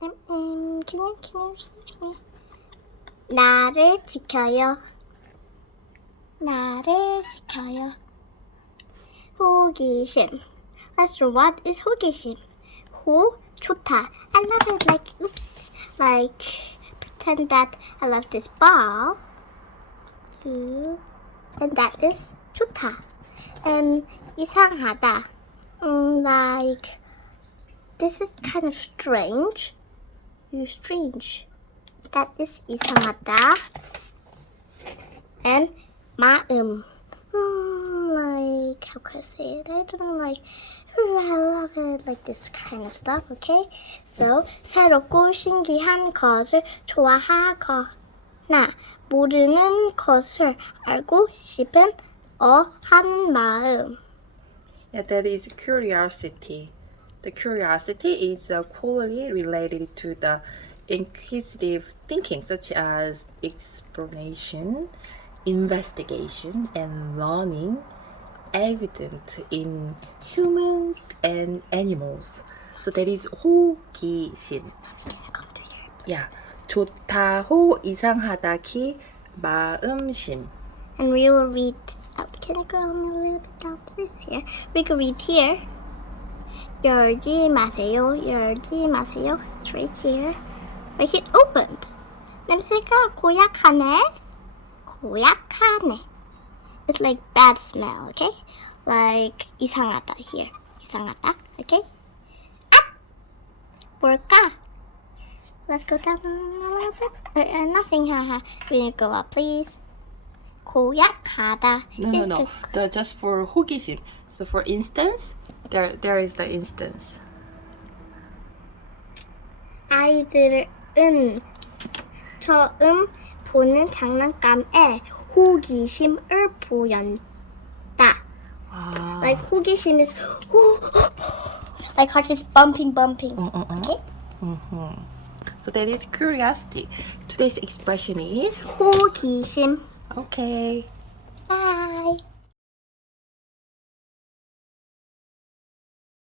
Can you? 나를 지켜요. 나를 지켜요. 호기심. Let's know what is 호기심. 호, 좋다. I love it. Like pretend that I love this ball. And that is 좋다. And 이상하다. Like this is kind of strange. You're strange. That is 이상하다. And 마음. Like, how can I say it? I don't know, like, I love it, like this kind of stuff, okay? So, 새롭고 신기한 것을 좋아하거나 모르는 것을 알고 싶은 하는 마음. Yeah, that is curiosity. The curiosity is a quality related to the inquisitive thinking, such as exploration, investigation, and learning, evident in humans and animals. So that is 호기심. Yeah, 좋다, 호, 이상하다, 기, 마음심. And we will read. Can I go a little bit down, please? Here. We can read here. 열지 마세요. 열지 마세요. It's right here. But it opened. 냄새가 고약하네. 고약하네. It's like bad smell, okay? Like 이상하다 here. 이상하다, okay? 아! 뭘까? Let's go down a little bit. Nothing, haha. We need to go up, please. 고약하다. No. Just for 호기심. So for instance, there is the instance. 아이들은 처음 보는 장난감에 호기심을 보였다. Like 호기심 is like heart is bumping. Okay? So that is curiosity. Today's expression is 호기심. okay. Bye.